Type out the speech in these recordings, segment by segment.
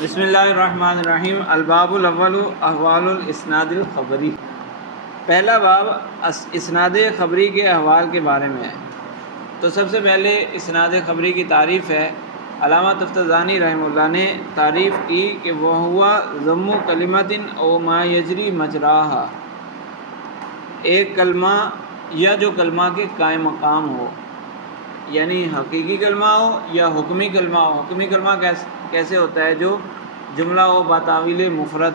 بسم اللہ الرحمن الرحیم۔ الباب الاول احوال الاسناد الخبری۔ پہلا باب اسناد خبری کے احوال کے بارے میں ہے۔ تو سب سے پہلے اسناد خبری کی تعریف ہے۔ علامہ تفتزانی رحمہ اللہ نے تعریف کی کہ وہ ہوا ضم کلمۃ او ما یجری مجراہا، ایک کلمہ یا جو کلمہ کے قائم مقام ہو، یعنی حقیقی کلمہ ہو یا حکمی کلمہ ہو۔ حکمی کلمہ کیسے ہوتا ہے؟ جو جملہ ہو باتاویل مفرد،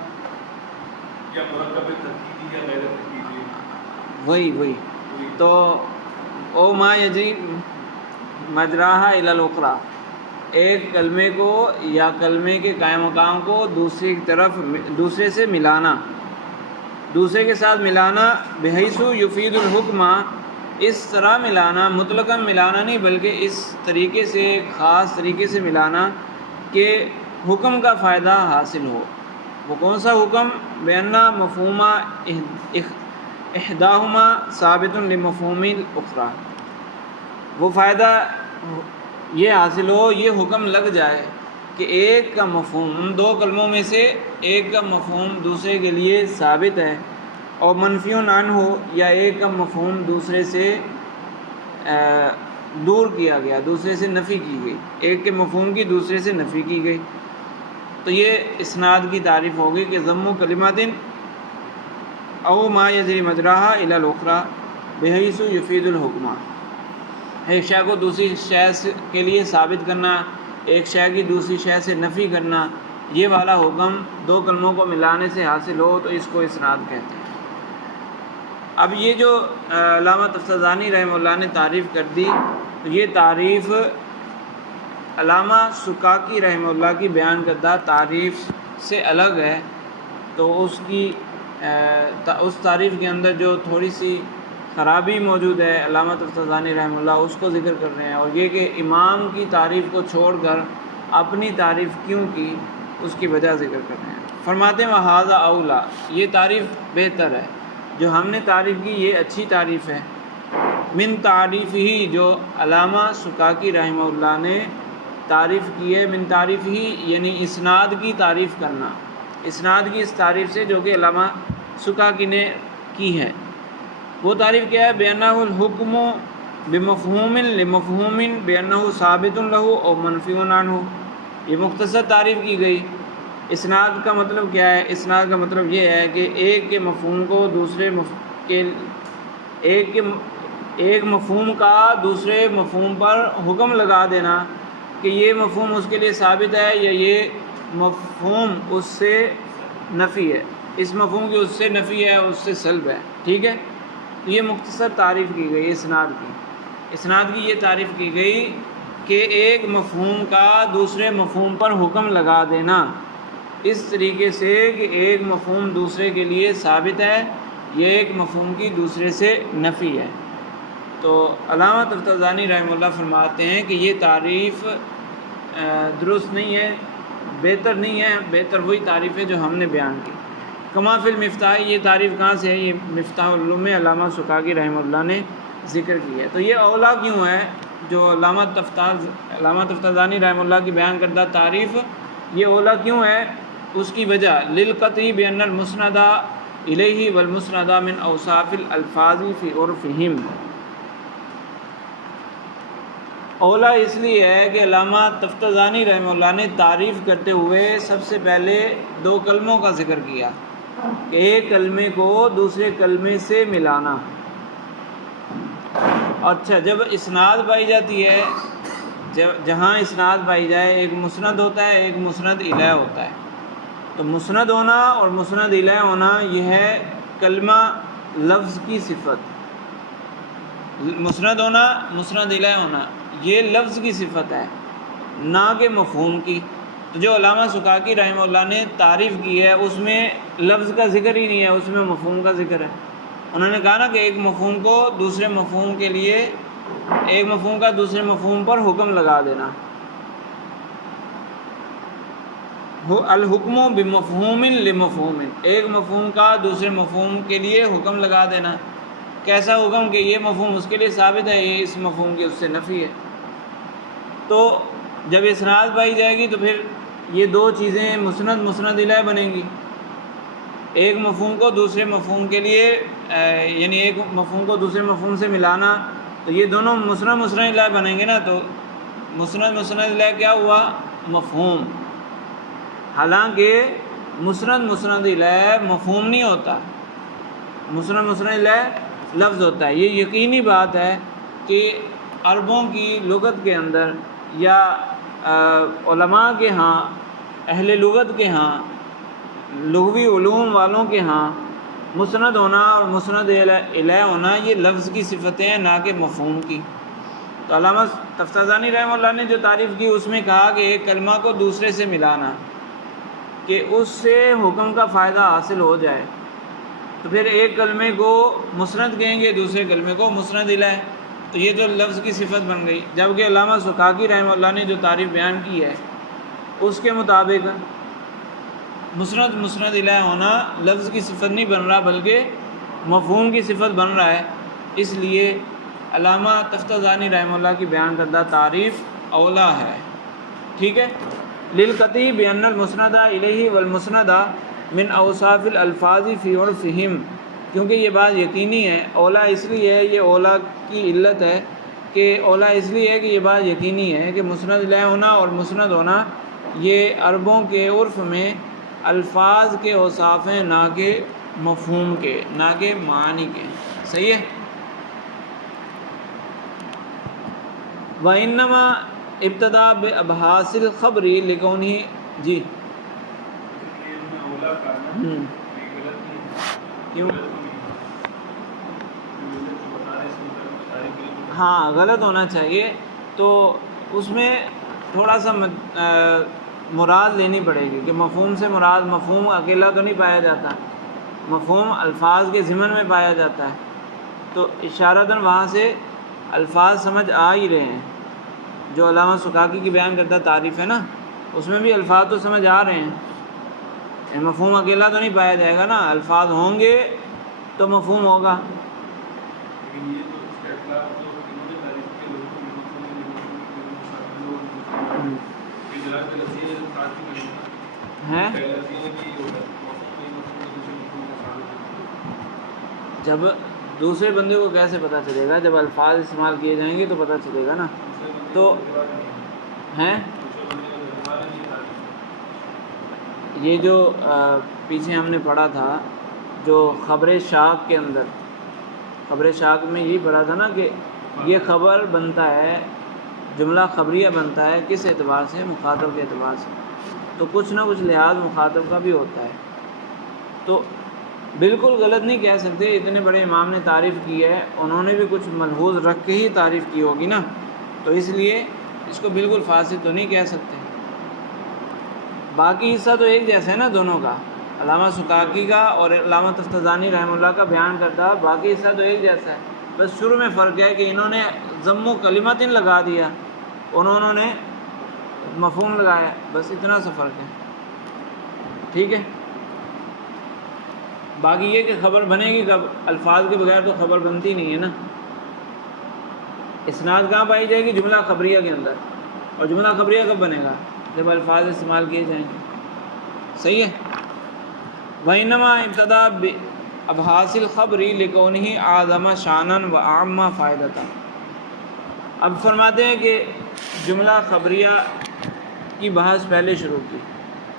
یا مرکب ترکیبی یا غیر ترکیبی، وہی تو او ما یجری مجراہا الی الاخری، ایک کلمے کو یا کلمے کے قائم مقام کو دوسرے سے ملانا، دوسرے کے ساتھ ملانا، بحیث یفید الحکمہ، اس طرح ملانا، مطلقاً ملانا نہیں بلکہ اس طریقے سے، خاص طریقے سے ملانا کہ حکم کا فائدہ حاصل ہو۔ وہ کون سا حکم؟ بأن مفہوم احداہما ثابت لمفہوم الاخری، وہ فائدہ یہ حاصل ہو، یہ حکم لگ جائے کہ ایک کا مفہوم، دو کلموں میں سے ایک کا مفہوم دوسرے کے لیے ثابت ہے، اور منفی عنہ ہو، یا ایک کا مفہوم دوسرے سے دور کیا گیا، دوسرے سے نفی کی گئی، ایک کے مفہوم کی دوسرے سے نفی کی گئی۔ تو یہ اسناد کی تعریف ہوگی کہ ضم کلمۃ او ما یجری مجراہا الی الاخری بحیث یفید الحکمہ، ایک شے کو دوسری شے کے لیے ثابت کرنا، ایک شے کی دوسری شے سے نفی کرنا، یہ والا حکم دو کلموں کو ملانے سے حاصل ہو تو اس کو اسناد کہتے ہیں۔ اب یہ جو علامہ تفتزانی رحمہ اللہ نے تعریف کر دی، تو یہ تعریف علامہ سکاکی رحمہ اللہ کی بیان کردہ تعریف سے الگ ہے۔ تو اس تعریف کے اندر جو تھوڑی سی خرابی موجود ہے، علامہ تفتزانی رحمہ اللہ اس کو ذکر کر رہے ہیں، اور یہ کہ امام کی تعریف کو چھوڑ کر اپنی تعریف کیوں کی، اس کی وجہ ذکر کر رہے ہیں۔ فرماتے ہیں وہذا اولا، یہ تعریف بہتر ہے، جو ہم نے تعریف کی یہ اچھی تعریف ہے، من تعریف ہی، جو علامہ سکاکی رحمہ اللہ نے تعریف کی ہے، من تعریف ہی یعنی اسناد کی تعریف کرنا، اسناد کی اس تعریف سے جو کہ علامہ سکاکی نے کی ہے۔ وہ تعریف کیا ہے؟ بأنہ الحکم بمفہوم لمفہوم بأنہ ثابت لہ او منفی عنہ، یہ مختصر تعریف کی گئی۔ اسناد کا مطلب کیا ہے؟ اسناد کا مطلب یہ ہے کہ ایک کے مفہوم کو ایک مفہوم کا دوسرے مفہوم پر حکم لگا دینا کہ یہ مفہوم اس کے لیے ثابت ہے یا یہ مفہوم اس سے نفی ہے، اس مفہوم کی اس سے نفی ہے، اس سے سلب ہے، ٹھیک ہے؟ یہ مختصر تعریف کی گئی اسناد کی۔ اسناد کی یہ تعریف کی گئی کہ ایک مفہوم کا دوسرے مفہوم پر حکم لگا دینا اس طریقے سے کہ ایک مفہوم دوسرے کے لیے ثابت ہے، یہ ایک مفہوم کی دوسرے سے نفی ہے۔ تو علامہ تفتزانی رحمہ اللہ فرماتے ہیں کہ یہ تعریف درست نہیں ہے، بہتر نہیں ہے، بہتر وہی تعریف ہے جو ہم نے بیان کی۔ کما فی المفتاح، یہ تعریف کہاں سے ہے؟ یہ مفتاح العلوم میں علامہ سکاکی رحمہ اللہ نے ذکر کی ہے۔ تو یہ اولا کیوں ہے جو علامہ تفتزانی رحمہ اللہ کی بیان کردہ تعریف، یہ اولا کیوں ہے؟ اس کی وجہ للقطعی بأن المسند الیہ والمسند من اوصاف الالفاظ فی عرفہم، اولا اس لیے ہے کہ علامہ تفتزانی رحمہ اللہ نے تعریف کرتے ہوئے سب سے پہلے دو کلموں کا ذکر کیا کہ ایک کلمے کو دوسرے کلمے سے ملانا۔ اچھا، جب اسناد پائی جاتی ہے، جہاں اسناد پائی جائے، ایک مسند ہوتا ہے، ایک مسند الیہ ہوتا ہے۔ تو مسند ہونا اور مسند الیہ ہونا یہ ہے کلمہ لفظ کی صفت، مسند ہونا، مسند الیہ ہونا یہ لفظ کی صفت ہے، نہ کہ مفہوم کی۔ تو جو علامہ سکاکی رحمہ اللہ نے تعریف کی ہے اس میں لفظ کا ذکر ہی نہیں ہے، اس میں مفہوم کا ذکر ہے۔ انہوں نے کہا نا کہ ایک مفہوم کو دوسرے مفہوم کے لیے، ایک مفہوم کا دوسرے مفہوم پر حکم لگا دینا، الحکم بمفہوم لمفہوم، ایک مفہوم کا دوسرے مفہوم کے لیے حکم لگا دینا۔ کیسا حکم؟ کہ یہ مفہوم اس کے لیے ثابت ہے، یہ اس مفہوم کی اس سے نفی ہے۔ تو جب اسناد پائی جائے گی تو پھر یہ دو چیزیں مسند مسند الیہ بنیں گی. ایک مفہوم کو دوسرے مفہوم کے لیے یعنی ایک مفہوم کو دوسرے مفہوم سے ملانا، تو یہ دونوں مسند مسند الیہ بنیں گے نا. تو مسند مسند الیہ کیا ہوا؟ مفہوم. حالانکہ مسند مسند الیہ مفہوم نہیں ہوتا، مسند مسند الیہ لفظ ہوتا ہے. یہ یقینی بات ہے کہ عربوں کی لغت کے اندر یا علماء کے ہاں، اہل لغت کے ہاں، لغوی علوم والوں کے ہاں مسند ہونا اور مسند الیہ ہونا یہ لفظ کی صفتیں ہیں، نہ کہ مفہوم کی. تو علامہ تفتازانی رحمہ اللہ نے جو تعریف کی اس میں کہا کہ ایک کلمہ کو دوسرے سے ملانا کہ اس سے حکم کا فائدہ حاصل ہو جائے، تو پھر ایک کلمے کو مسند کہیں گے، دوسرے کلمے کو مسند الیہ. تو یہ تو لفظ کی صفت بن گئی. جبکہ علامہ سکاکی رحمہ اللہ نے جو تعریف بیان کی ہے اس کے مطابق مسند مسند الیہ ہونا لفظ کی صفت نہیں بن رہا بلکہ مفہوم کی صفت بن رہا ہے. اس لیے علامہ تفتازانی رحمہ اللہ کی بیان کردہ تعریف اولا ہے. ٹھیک ہے. للقطعی بان المسند الیہ والمسند من اوصاف الالفاظ فی عرفہم، کیونکہ یہ بات یقینی ہے. اولا اس لیے ہے، یہ اولا کی علت ہے کہ اولا اس لیے ہے کہ یہ بات یقینی ہے کہ مسند الیہ ہونا اور مسند ہونا یہ عربوں کے عرف میں الفاظ کے اوصاف ہیں، نہ کہ مفہوم کے، نہ کہ معنی کے. صحیح ہے. وَإِنَّمَا ابتدا بِأَبْحَاثِ الْخَبْرِ لِكَوْنِهِ جی کیوں؟ ہاں غلط ہونا چاہیے. تو اس میں تھوڑا سا مراد لینی پڑے گی کہ مفہوم سے مراد مفہوم اکیلا تو نہیں پایا جاتا، مفہوم الفاظ کے ضمن میں پایا جاتا ہے. تو اشارتاً وہاں سے الفاظ سمجھ آ ہی رہے ہیں. جو علامہ سکاکی کی بیان کردہ تعریف ہے نا اس میں بھی الفاظ تو سمجھ آ رہے ہیں. مفہوم اکیلا تو نہیں پایا جائے گا نا، الفاظ ہوں گے تو مفہوم ہوگا. ہیں جب دوسرے بندے کو کیسے پتہ چلے گا؟ جب الفاظ استعمال کیے جائیں گے تو پتہ چلے گا نا. تو ہیں یہ جو پیچھے ہم نے پڑھا تھا جو خبر شاک کے اندر، خبر شاک میں یہی پڑھا تھا نا کہ یہ خبر بنتا ہے، جملہ خبریہ بنتا ہے کس اعتبار سے؟ مخاطب کے اعتبار سے. تو کچھ نہ کچھ لحاظ مخاطب کا بھی ہوتا ہے. تو بالکل غلط نہیں کہہ سکتے. اتنے بڑے امام نے تعریف کی ہے، انہوں نے بھی کچھ ملحوظ رکھ کے ہی تعریف کی ہوگی نا. تو اس لیے اس کو بالکل فاسد تو نہیں کہہ سکتے. باقی حصہ تو ایک جیسا ہے نا دونوں کا، علامہ سکاکی کا اور علامہ تفتازانی رحمہ اللہ کا بیان کرتا، باقی حصہ تو ایک جیسا ہے. بس شروع میں فرق ہے کہ انہوں نے ضم و کلمۃ لگا دیا، انہوں نے مفہوم لگایا، بس اتنا سا فرق ہے. ٹھیک ہے. باقی یہ کہ خبر بنے گی کب؟ الفاظ کے بغیر تو خبر بنتی نہیں ہے نا. اسناد کہاں پائی جائے گی؟ جملہ خبریہ کے اندر. اور جملہ خبریہ کب بنے گا؟ جب الفاظ استعمال کیے جائیں گے. صحیح ہے. وَإِنَّمَا ابْتَدَا بِأَبْحَاثِ الْخَبْرِ لِكَوْنِهِ أَعْظَمَ شَأْنًا وَأَعَمَّ فَائِدَةً. اب فرماتے ہیں کہ جملہ خبریہ کی بحث پہلے شروع کی.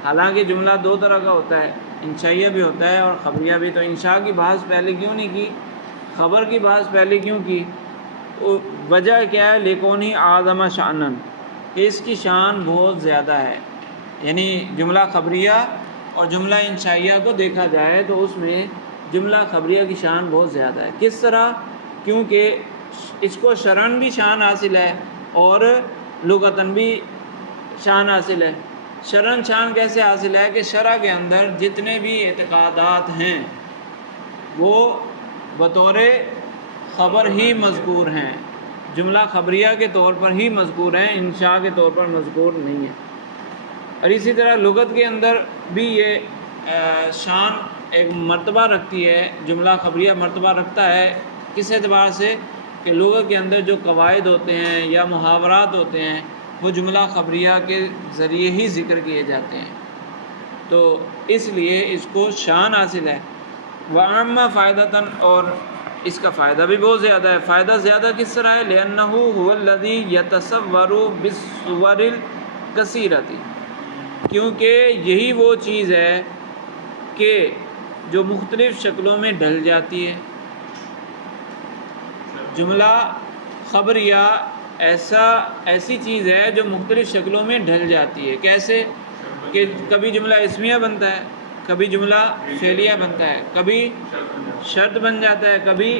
حالانکہ جملہ دو طرح کا ہوتا ہے، انشائیہ بھی ہوتا ہے اور خبریہ بھی. تو انشاء کی بحث پہلے کیوں نہیں کی؟ خبر کی بحث پہلے کیوں کی؟ وجہ کیا ہے؟ لِكَوْنِهِ أَعْظَمَ شَأْنًا، کہ اس کی شان بہت زیادہ ہے. یعنی جملہ خبریہ اور جملہ انشائیہ کو دیکھا جائے تو اس میں جملہ خبریہ کی شان بہت زیادہ ہے. کس طرح؟ کیونکہ اس کو شرعاً بھی شان حاصل ہے اور لغتاً بھی شان حاصل ہے. شرعاً شان کیسے حاصل ہے؟ کہ شرع کے اندر جتنے بھی اعتقادات ہیں وہ بطور خبر ہی مذکور ہیں، جملہ خبریہ کے طور پر ہی مذکور ہیں، انشاء کے طور پر مذکور نہیں ہے. اور اسی طرح لغت کے اندر بھی یہ شان ایک مرتبہ رکھتی ہے، جملہ خبریہ مرتبہ رکھتا ہے. کس اعتبار سے؟ کہ لغت کے اندر جو قواعد ہوتے ہیں یا محاورات ہوتے ہیں وہ جملہ خبریہ کے ذریعے ہی ذکر کیے جاتے ہیں، تو اس لیے اس کو شان حاصل ہے۔ وَعَمَّ فَائِدَةً، اور اس کا فائدہ بھی بہت زیادہ ہے۔ فائدہ زیادہ کس طرح ہے؟ لِأَنَّهُ هُوَ الَّذِي يَتَصَوَّرُ بِالصُّوَرِ الْكَثِيرَةِ، کیونکہ یہی وہ چیز ہے کہ جو مختلف شکلوں میں ڈھل جاتی ہے۔ جملہ خبریہ ایسی چیز ہے جو مختلف شکلوں میں ڈھل جاتی ہے۔ کیسے؟ کہ کبھی جملہ اسمیہ بنتا ہے، کبھی جملہ فعلیہ بنتا ہے، کبھی شرط بن جاتا ہے، کبھی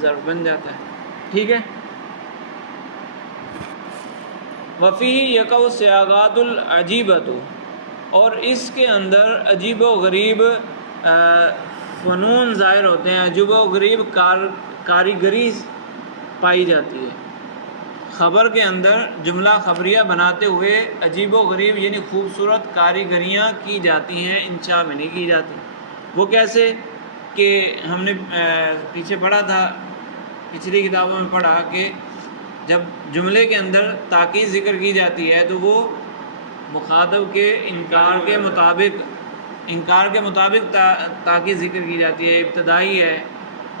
ظرف بن جاتا ہے۔ ٹھیک ہے۔ وَفِيهِ يَقَعُ الصِّيَاغَاتُ الْعَجِيبَةُ، اور اس کے اندر عجیب و غریب فنون ظاہر ہوتے ہیں، عجیب و غریب کاریگری پائی جاتی ہے۔ خبر کے اندر جملہ خبریہ بناتے ہوئے عجیب و غریب یعنی خوبصورت کاریگریاں کی جاتی ہیں، انشاء میں نہیں کی جاتی۔ وہ کیسے؟ کہ ہم نے پیچھے پڑھا تھا، پچھلی کتابوں میں پڑھا کہ جب جملے کے اندر تاکید ذکر کی جاتی ہے تو وہ مخاطب کے انکار کے مطابق تاکید ذکر کی جاتی ہے۔ ابتدائی ہے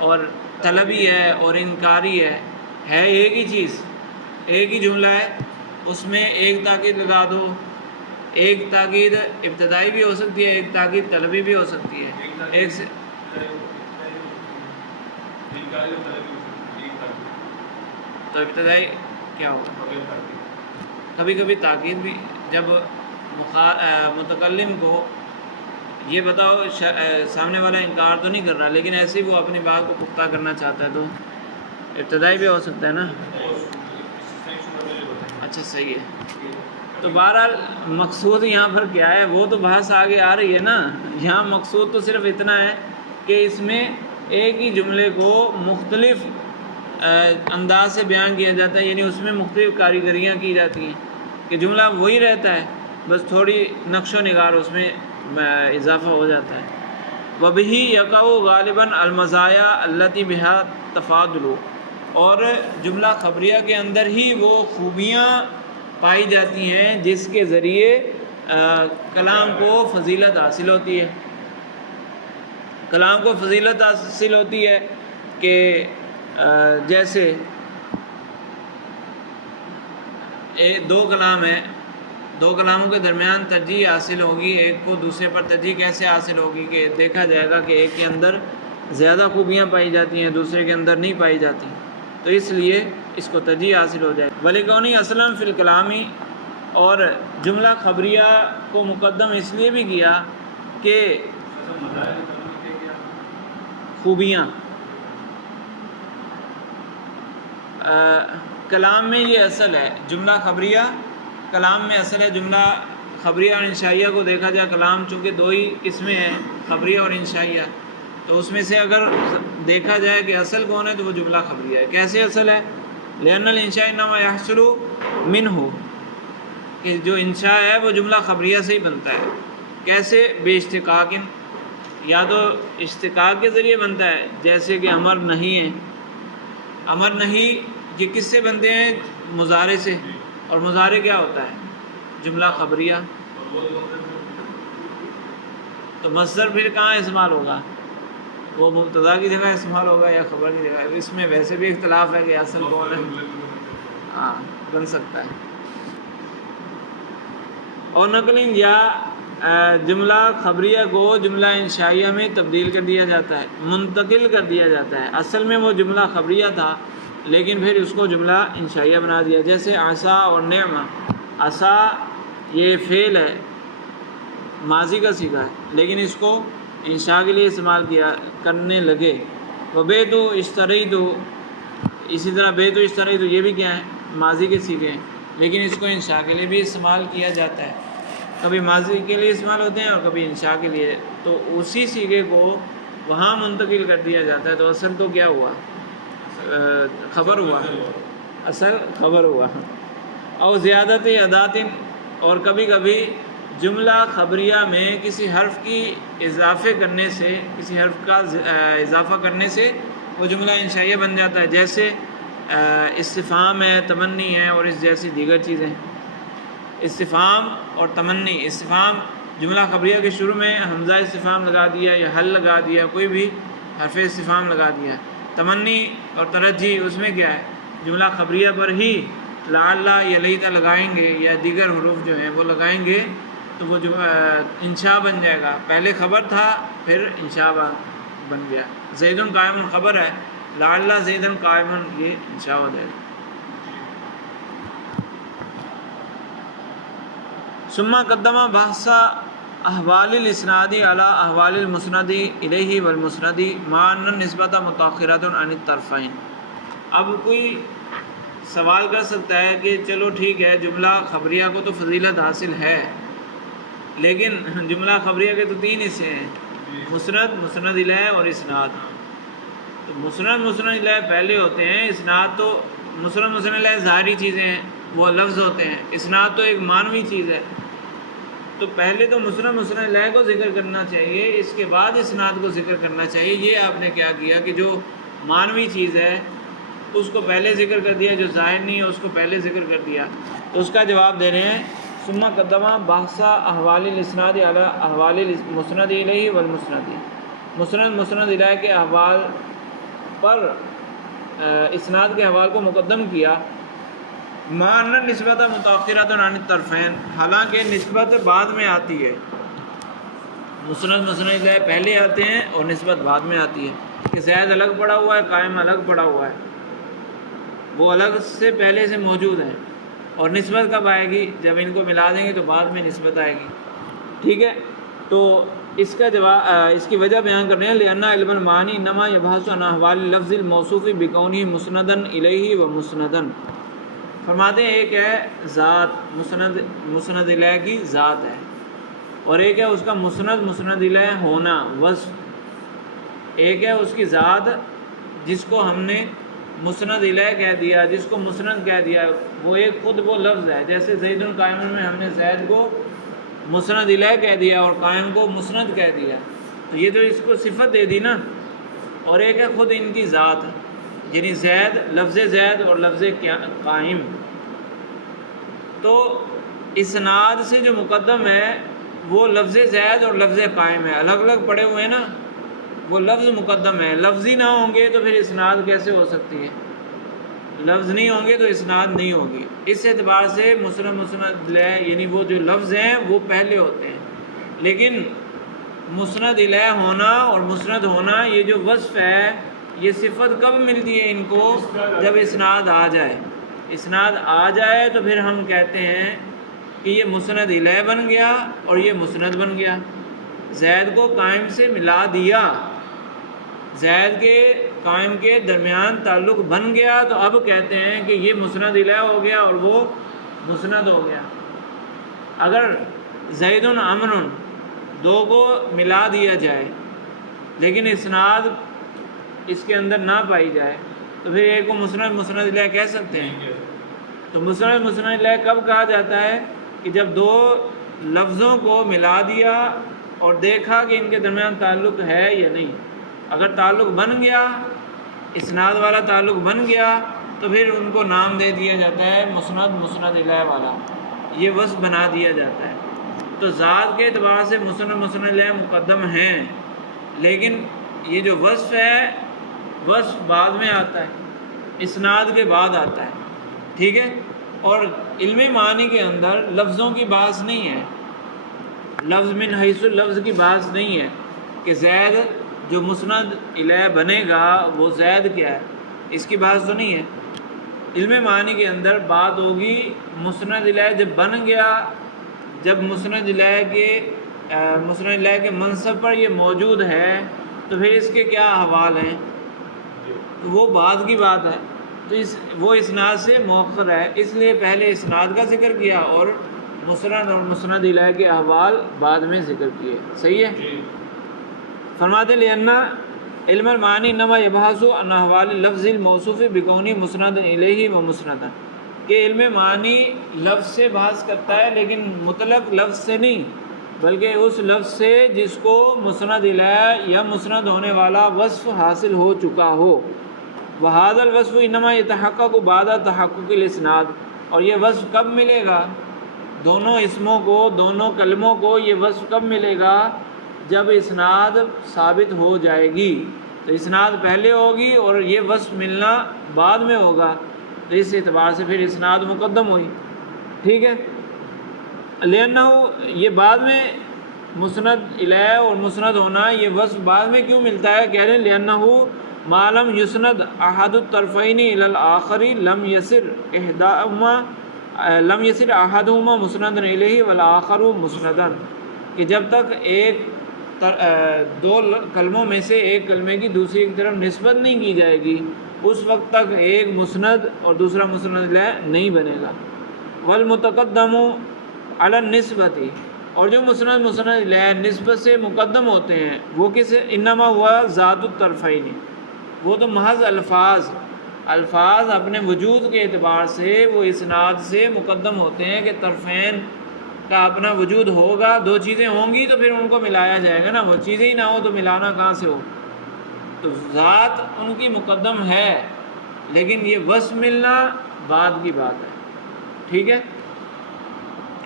اور طلبی ہے اور انکاری ہے ایک ہی چیز، ایک ہی جملہ ہے، اس میں ایک تاکید لگا دو، ایک تاکید ابتدائی بھی ہو سکتی ہے، ایک تاکید طلبی بھی ہو سکتی ہے، ایک سے تو ابتدائی کیا ہوگا؟ کبھی کبھی تاکید بھی، جب متکلم کو یہ بتاؤ سامنے والا انکار تو نہیں کر رہا لیکن ایسے ہی وہ اپنی بات کو پختہ کرنا چاہتا ہے تو ابتدائی بھی ہو سکتا ہے نا۔ اچھا صحیح ہے۔ تو بہرحال مقصود یہاں پر کیا ہے وہ تو بحث آگے آ رہی ہے نا۔ یہاں مقصود تو صرف اتنا ہے کہ اس میں ایک ہی جملے کو مختلف انداز سے بیان کیا جاتا ہے، یعنی اس میں مختلف کاریگریاں کی جاتی ہیں کہ جملہ وہی رہتا ہے، بس تھوڑی نقش و نگار اس میں اضافہ ہو جاتا ہے۔ وَبِهِ يَقَعُ غَالِبًا الْمَزَايَا الَّتِي بِهَا تَفَاضُلُ، اور جملہ خبریہ کے اندر ہی وہ خوبیاں پائی جاتی ہیں جس کے ذریعے کلام کو فضیلت حاصل ہوتی ہے۔ کلام کو فضیلت حاصل ہوتی ہے کہ جیسے دو کلام ہیں، دو کلاموں کے درمیان ترجیح حاصل ہوگی، ایک کو دوسرے پر ترجیح کیسے حاصل ہوگی کہ دیکھا جائے گا کہ ایک کے اندر زیادہ خوبیاں پائی جاتی ہیں دوسرے کے اندر نہیں پائی جاتی، تو اس لیے اس کو ترجیح حاصل ہو جائے۔ وَلِكَوْنِهِ أَصْلًا فِي الْكَلَامِ، اور جملہ خبریہ کو مقدم اس لیے بھی کیا کہ خوبیاں کلام میں یہ اصل ہے، جملہ خبریہ کلام میں اصل ہے۔ جملہ خبریہ اور انشائیہ کو دیکھا جائے، کلام چونکہ دو ہی قسمیں ہیں، خبریہ اور انشائیہ، تو اس میں سے اگر دیکھا جائے کہ اصل کون ہے تو وہ جملہ خبریہ ہے۔ کیسے اصل ہے؟ لِأَنَّ الْإِنشَاءَ إِنَّمَا يَحْصُلُ مِنْهُ، کہ جو انشاء ہے وہ جملہ خبریہ سے ہی بنتا ہے۔ کیسے؟ بِاشْتِقَاقٍ، یا تو اشتقاق کے ذریعے بنتا ہے، جیسے کہ امر نہیں ہے، امر نہیں یہ کس سے بنتے ہیں؟ مضارع سے، اور مضارع کیا ہوتا ہے؟ جملہ خبریہ۔ تو مصدر پھر کہاں استعمال ہوگا؟ وہ مبتدا کی جگہ استعمال ہوگا یا خبر کی جگہ؟ اس میں ویسے بھی اختلاف ہے کہ اصل کون ہے۔ ہاں بن سکتا ہے۔ اور نقل یا جملہ خبریہ کو جملہ انشائیہ میں تبدیل کر دیا جاتا ہے، منتقل کر دیا جاتا ہے۔ اصل میں وہ جملہ خبریہ تھا لیکن پھر اس کو جملہ انشائیہ بنا دیا، جیسے عصا اور نعمہ۔ عصا یہ فعل ہے، ماضی کا صیغہ ہے، لیکن اس کو انشاء کے لیے استعمال کرنے لگے۔ وہ بیت اشتریت، اسی طرح بیت اشتریت یہ بھی کیا ہے؟ ماضی کے صیغے ہیں، لیکن اس کو انشاء کے لیے بھی استعمال کیا جاتا ہے۔ کبھی ماضی کے لیے استعمال ہوتے ہیں اور کبھی انشاء کے لیے، تو اسی صیغے کو وہاں منتقل کر دیا جاتا ہے، تو اصل تو کیا ہوا؟ خبر ہوا، اصل خبر ہوا۔ اور زیادت ادات، اور کبھی کبھی جملہ خبریہ میں کسی حرف کی اضافے کرنے سے، کسی حرف کا اضافہ کرنے سے وہ جملہ انشائیہ بن جاتا ہے، جیسے استفہام ہے، تمنی ہے اور اس جیسی دیگر چیزیں. استفہام اور تمنی. استفہام جملہ خبریہ کے شروع میں حمزہ استفہام لگا دیا یا حل لگا دیا، کوئی بھی حرف استفہام لگا دیا. تمنی اور ترجی اس میں کیا ہے، جملہ خبریہ پر ہی لعل یا لیتا لگائیں گے یا دیگر حروف جو ہیں وہ لگائیں گے تو وہ جو انشاء بن جائے گا. پہلے خبر تھا پھر انشاء بن گیا. زید قائم خبر ہے، لعل زید قائم یہ انشاء ہو جائے گا. ثم قدم بحث احوال الاسناد علی احوال المسند الیہ والمسند مع ان النسبۃ متأخرۃ عن الطرفین. اب کوئی سوال کر سکتا ہے کہ چلو ٹھیک ہے، جملہ خبریہ کو تو فضیلت حاصل ہے، لیکن جملہ خبریہ کے تو 3 حصے ہیں، مسند، مسند الیہ اور اسناد. تو مسند، مسند الیہ پہلے ہوتے ہیں، اسناد تو مسند، مسند الیہ ظاہری چیزیں ہیں، وہ لفظ ہوتے ہیں. اسناد تو ایک معنوی چیز ہے. تو پہلے تو مسند، مسند الیہ کو ذکر کرنا چاہیے، اس کے بعد اسناد کو ذکر کرنا چاہیے. یہ آپ نے کیا کیا کہ جو معنوی چیز ہے اس کو پہلے ذکر کر دیا، جو ظاہر نہیں ہے اس کو پہلے ذکر کر دیا. تو اس کا جواب دے رہے ہیں ثم قدم بحث احوال الاسناد علی احوال المسند الیہ والمسند. مسند، مسند الیہ کے احوال پر اسناد کے احوال کو مقدم کیا. مع ان النسبۃ متأخرۃ عن الطرفین، حالانکہ نسبت بعد میں آتی ہے. مسند، مسند الیہ پہلے آتے ہیں اور نسبت بعد میں آتی ہے کہ زید الگ پڑا ہوا ہے، قائم الگ پڑا ہوا ہے، وہ الگ سے پہلے سے موجود ہیں. اور نسبت کب آئے گی؟ جب ان کو ملا دیں گے تو بعد میں نسبت آئے گی. ٹھیک ہے، تو اس کا جواب، اس کی وجہ بیان کرنے ہیں. لأن علم المعانی انما یبحث عن احوال اللفظ الموصوف بکونہ مسندا الیہ و مسندا. فرماتے ہیں ایک ہے ذات، مسند، مسند الیہ کی ذات ہے، اور ایک ہے اس کا مسند، مسند الیہ ہونا، وصف. ایک ہے اس کی ذات جس کو ہم نے مسند الیہ کہہ دیا، جس کو مسند کہہ دیا، وہ ایک خود وہ لفظ ہے. جیسے زید قائم میں ہم نے زید کو مسند الیہ کہہ دیا اور قائم کو مسند کہہ دیا، تو یہ تو اس کو صفت دے دی نا. اور ایک ہے خود ان کی ذات، یعنی زید، لفظ زید اور لفظ قائم. تو اسناد سے جو مقدم ہے وہ لفظ زید اور لفظ قائم ہے، الگ الگ پڑے ہوئے ہیں نا، وہ لفظ مقدم ہے. لفظ ہی نہ ہوں گے تو پھر اسناد کیسے ہو سکتی ہے؟ لفظ نہیں ہوں گے تو اسناد نہیں ہوگی. اس اعتبار سے مسند، مسند الیہ یعنی وہ جو لفظ ہیں وہ پہلے ہوتے ہیں. لیکن مسند الیہ ہونا اور مسند ہونا یہ جو وصف ہے، یہ صفت کب ملتی ہے ان کو؟ جب اسناد آ جائے. اسناد آ جائے تو پھر ہم کہتے ہیں کہ یہ مسند الیہ بن گیا اور یہ مسند بن گیا. زید کو قائم سے ملا دیا، زید کے قائم کے درمیان تعلق بن گیا، تو اب کہتے ہیں کہ یہ مسند الیہ ہو گیا اور وہ مسند ہو گیا. اگر زید عمر دو کو ملا دیا جائے لیکن اسناد اس کے اندر نہ پائی جائے تو پھر ایک کو مسند، مسند الیہ کہہ سکتے ہیں. تو مسند، مسند الیہ کب کہا جاتا ہے؟ کہ جب دو لفظوں کو ملا دیا اور دیکھا کہ ان کے درمیان تعلق ہے یا نہیں. اگر تعلق بن گیا، اسناد والا تعلق بن گیا، تو پھر ان کو نام دے دیا جاتا ہے مسند، مسند الیہ والا، یہ وصف بنا دیا جاتا ہے. تو ذات کے اعتبار سے مسند، مسند الیہ مقدم ہیں، لیکن یہ جو وصف ہے وصف بعد میں آتا ہے، اسناد کے بعد آتا ہے. ٹھیک ہے، اور علم معنی کے اندر لفظوں کی بحث نہیں ہے، لفظ من حیث اللفظ کی بحث نہیں ہے کہ زید جو مسند الیہ بنے گا وہ زید کیا ہے، اس کی بحث تو نہیں ہے. علم معنی کے اندر بات ہوگی مسند الیہ جب بن گیا، جب مسند الیہ کے منصب پر یہ موجود ہے تو پھر اس کے کیا احوال ہیں، تو وہ بعد کی بات ہے. تو وہ اسناد سے مؤخر ہے، اس لیے پہلے اسناد کا ذکر کیا اور مسند اور مسند الیہ کے احوال بعد میں ذکر کیے. صحیح ہے. فرماتے لأن علم المعانی انما یبحث عن احوال اللفظ الموصوف بکونہ مسند الیہ و مسندا، کہ علم معنی لفظ سے بحث کرتا ہے لیکن مطلق لفظ سے نہیں، بلکہ اس لفظ سے جس کو مسند الیہ یا مسند ہونے والا وصف حاصل ہو چکا ہو. وہذا الوصف انما یتحقق بعد تحقق الاسناد، اور یہ وصف کب ملے گا دونوں اسموں کو، دونوں کلموں کو یہ وصف کب ملے گا؟ جب اسناد ثابت ہو جائے گی۔ تو اسناد پہلے ہوگی اور یہ وصف ملنا بعد میں ہوگا، تو اس اعتبار سے پھر اسناد مقدم ہوئی، ٹھیک ہے۔ لأنہ یہ بعد میں مسند الیہ اور مسند ہونا، یہ وصف بعد میں کیوں ملتا ہے؟ کہہ رہے ہیں لأنہ ما لم یسند احد الطرفین الی الآخر لم یصر احدہما مسندا الیہ والآخر مسندا، کہ جب تک ایک دو کلموں میں سے ایک کلمے کی دوسری کی طرف نسبت نہیں کی جائے گی، اس وقت تک ایک مسند اور دوسرا مسند الیہ نہیں بنے گا۔ والمتقدم علی النسبت، اور جو مسند الیہ نسبت سے مقدم ہوتے ہیں وہ کس؟ انما ہوا ذات الطرفین، وہ تو محض الفاظ اپنے وجود کے اعتبار سے وہ اسناد سے مقدم ہوتے ہیں کہ طرفین کا اپنا وجود ہوگا، دو چیزیں ہوں گی تو پھر ان کو ملایا جائے گا نا، وہ چیزیں ہی نہ ہو تو ملانا کہاں سے ہو؟ تو ذات ان کی مقدم ہے، لیکن یہ وصف ملنا بعد کی بات ہے، ٹھیک ہے۔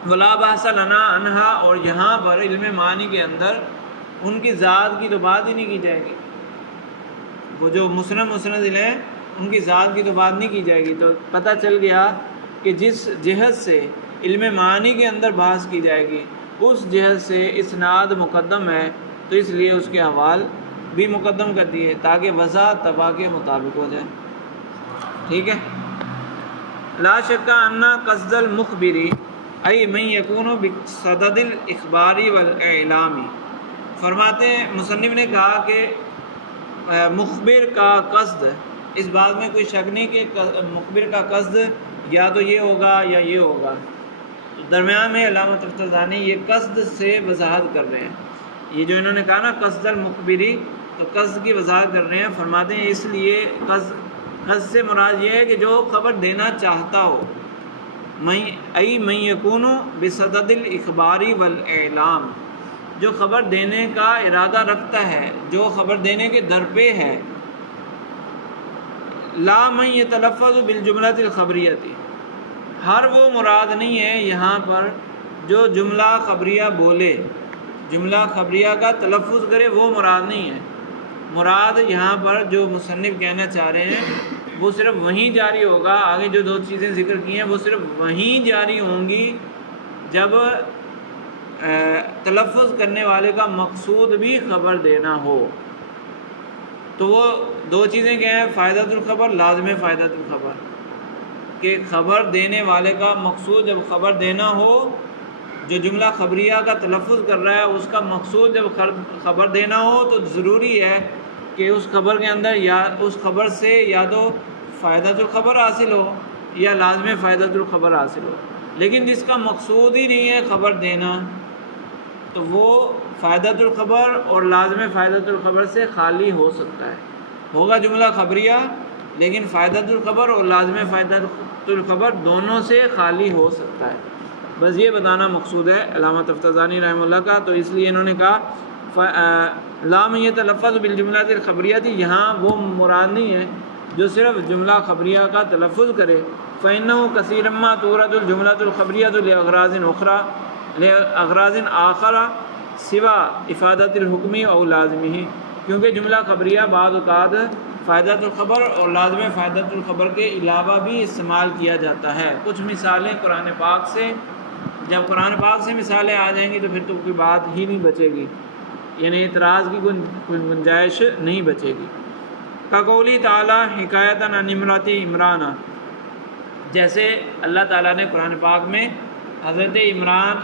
ولا بحث لنا عنہا، اور یہاں پر علم معنی کے اندر ان کی ذات کی تو بات ہی نہیں کی جائے گی، وہ جو مسند الیہ ان کی ذات کی تو بات نہیں کی جائے گی۔ تو پتہ چل گیا کہ جس جہت سے علم معنی کے اندر بحث کی جائے گی اس جہت سے اسناد مقدم ہے، تو اس لیے اس کے احوال بھی مقدم کر دیے تاکہ وضع تباہ کے مطابق ہو جائے، ٹھیک ہے۔ لا شک ان قصد المخبری ای من یکون بصدد الاخباری والاعلامی، فرماتے ہیں مصنف نے کہا کہ مخبر کا قصد، اس بات میں کوئی شک نہیں کہ مخبر کا قصد یا تو یہ ہوگا یا یہ ہوگا۔ درمیان میں علامہ تفتزانی یہ قصد سے وضاحت کر رہے ہیں، یہ جو انہوں نے کہا نا قصد المخبری، تو قصد کی وضاحت کر رہے ہیں، فرماتے ہیں اس لیے قصد سے مراد یہ ہے کہ جو خبر دینا چاہتا ہو، ای من یکون بصدد الاخباری والاعلام، جو خبر دینے کا ارادہ رکھتا ہے، جو خبر دینے کے در پہ ہے، لا من یتلفظ بالجملۃ الخبریۃ، ہر وہ مراد نہیں ہے یہاں پر جو جملہ خبریہ بولے، جملہ خبریہ کا تلفظ کرے، وہ مراد نہیں ہے۔ مراد یہاں پر جو مصنف کہنا چاہ رہے ہیں وہ صرف وہیں جاری ہوگا، آگے جو دو چیزیں ذکر کی ہیں وہ صرف وہیں جاری ہوں گی جب تلفظ کرنے والے کا مقصود بھی خبر دینا ہو۔ تو وہ دو چیزیں کیا ہیں؟ فائدۃ الخبر، لازم فائدۃ الخبر، کہ خبر دینے والے کا مقصود جب خبر دینا ہو، جو جملہ خبریہ کا تلفظ کر رہا ہے اس کا مقصود جب خبر دینا ہو تو ضروری ہے کہ اس خبر کے اندر یا اس خبر سے یا تو فائدۃ الخبر حاصل ہو یا لازم فائدۃ الخبر حاصل ہو، لیکن جس کا مقصود ہی نہیں ہے خبر دینا تو وہ فائدۃ الخبر اور لازم فائدۃ الخبر سے خالی ہو سکتا ہے، ہوگا جملہ خبریہ لیکن فائدۃ الخبر اور لازم فائدۃ الخبر دونوں سے خالی ہو سکتا ہے۔ بس یہ بتانا مقصود ہے علامہ تفتزانی رحمہ اللہ کا، تو اس لیے انہوں نے کہا لا من یتلفظ بالجملۃ الخبریۃ، یہاں وہ مراد نہیں ہے جو صرف جملہ خبریہ کا تلفظ کرے، فإنه كثيرا ما تورد الجملۃ الخبریۃ لأغراض آخر سوا افادۃ الحکم او لازمہ، کیونکہ جملہ خبریہ بعض اوقات فائدۃ الخبر اور لازم فائدۃ الخبر کے علاوہ بھی استعمال کیا جاتا ہے۔ کچھ مثالیں قرآن پاک سے، جب قرآن پاک سے مثالیں آ جائیں گی تو پھر تو کوئی بات ہی نہیں بچے گی، یعنی اعتراض کی کوئی گنجائش نہیں بچے گی۔ کقولی تعالیٰ حکایت عن امرأۃ عمران، جیسے اللہ تعالیٰ نے قرآن پاک میں حضرت عمران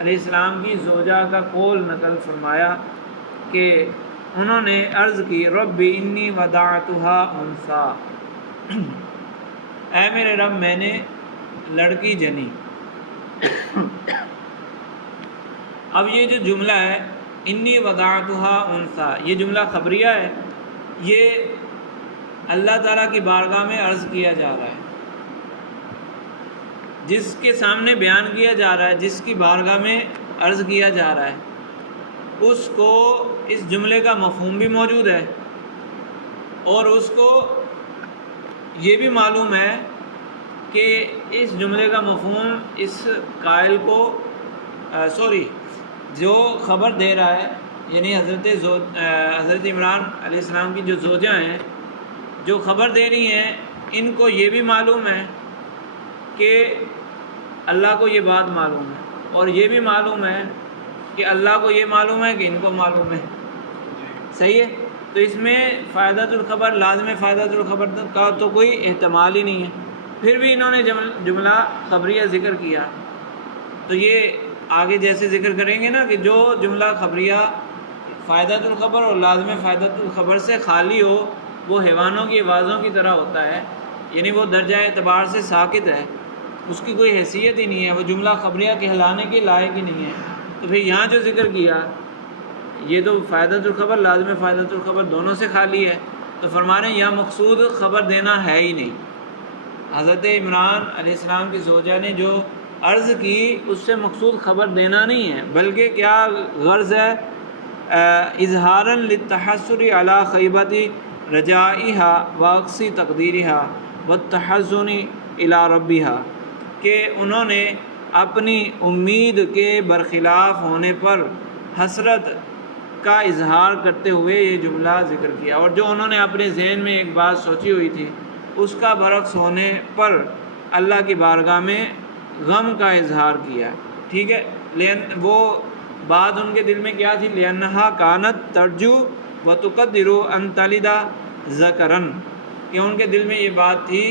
علیہ السلام کی زوجہ کا قول نقل فرمایا کہ انہوں نے عرض کی رب انی وضعتها انثی، اے میرے رب میں نے لڑکی جنی۔ اب یہ جو جملہ ہے انی وضعتها انثی، یہ جملہ خبریہ ہے، یہ اللہ تعالیٰ کی بارگاہ میں عرض کیا جا رہا ہے، جس کے سامنے بیان کیا جا رہا ہے، جس کی بارگاہ میں عرض کیا جا رہا ہے، اس کو اس جملے کا مفہوم بھی موجود ہے اور اس کو یہ بھی معلوم ہے کہ اس جملے کا مفہوم اس قائل کو جو خبر دے رہا ہے، یعنی حضرت عمران علیہ السلام کی جو زوجہ ہیں جو خبر دے رہی ہیں، ان کو یہ بھی معلوم ہے کہ اللہ کو یہ بات معلوم ہے، اور یہ بھی معلوم ہے کہ اللہ کو یہ معلوم ہے کہ ان کو معلوم ہے۔ صحیح ہے؟ تو اس میں فائدۃ الخبر، لازم فائدۃ الخبر کا تو کوئی احتمال ہی نہیں ہے، پھر بھی انہوں نے جملہ خبریہ ذکر کیا۔ تو یہ آگے جیسے ذکر کریں گے نا کہ جو جملہ خبریہ فائدۃ الخبر اور لازم فائدۃ الخبر سے خالی ہو وہ حیوانوں کی آوازوں کی طرح ہوتا ہے، یعنی وہ درجہ اعتبار سے ساکت ہے، اس کی کوئی حیثیت ہی نہیں ہے، وہ جملہ خبریہ کہلانے کے لائق ہی نہیں ہے۔ تو پھر یہاں جو ذکر کیا یہ تو فائدۃ الخبر، لازم فائدۃ الخبر دونوں سے خالی ہے، تو فرما رہے ہیں یہاں مقصود خبر دینا ہے ہی نہیں۔ حضرت عمران علیہ السلام کی زوجہ نے جو عرض کی اس سے مقصود خبر دینا نہیں ہے، بلکہ کیا غرض ہے؟ اظہاراً للتحسر علی خیبت رجائها واقصی تقدیرها والتحزن الی ربها، کہ انہوں نے اپنی امید کے برخلاف ہونے پر حسرت کا اظہار کرتے ہوئے یہ جملہ ذکر کیا، اور جو انہوں نے اپنے ذہن میں ایک بات سوچی ہوئی تھی اس کا برعکس ہونے پر اللہ کی بارگاہ میں غم کا اظہار کیا۔ ٹھیک ہے، لیکن وہ بات ان کے دل میں کیا تھی؟ لِأَنَّهَا كَانَتْ تَرْجُو وَتُقَدِّرُ أَن تَلِدَ ذَكَرًا، کہ ان کے دل میں یہ بات تھی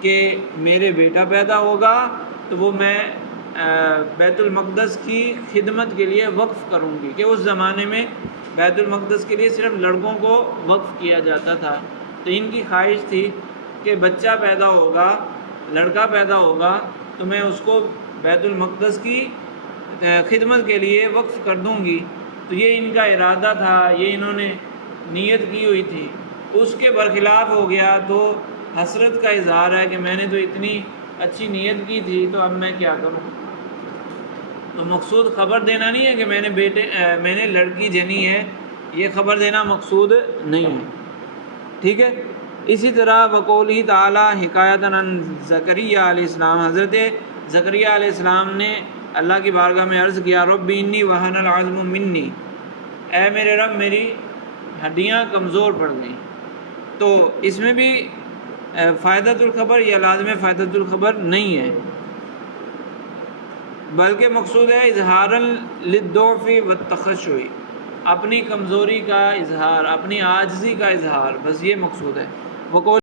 کہ میرے بیٹا پیدا ہوگا تو وہ میں بیت المقدس کی خدمت کے لیے وقف کروں گی، کہ اس زمانے میں بیت المقدس کے لیے صرف لڑکوں کو وقف کیا جاتا تھا، تو ان کی خواہش تھی کہ بچہ پیدا ہوگا، لڑکا پیدا ہوگا تو میں اس کو بیت المقدس کی خدمت کے لیے وقف کر دوں گی۔ تو یہ ان کا ارادہ تھا، یہ انہوں نے نیت کی ہوئی تھی، اس کے برخلاف ہو گیا تو حسرت کا اظہار ہے کہ میں نے تو اتنی اچھی نیت کی تھی تو اب میں کیا کروں۔ تو مقصود خبر دینا نہیں ہے کہ میں نے لڑکی جنی ہے، یہ خبر دینا مقصود نہیں ہے۔ ٹھیک ہے، اسی طرح وقولہ تعالیٰ حکایتاً عن زکریا علیہ السلام، حضرت زکریا علیہ السلام نے اللہ کی بارگاہ میں عرض کیا رب انی وہن العظم منی، اے میرے رب میری ہڈیاں کمزور پڑ گئیں۔ تو اس میں بھی فائدۃ الخبر یا لازم فائدۃ الخبر نہیں ہے، بلکہ مقصود ہے اظہاراً للضعف والتخشع، اپنی کمزوری کا اظہار، اپنی عاجزی کا اظہار، بس یہ مقصود ہے۔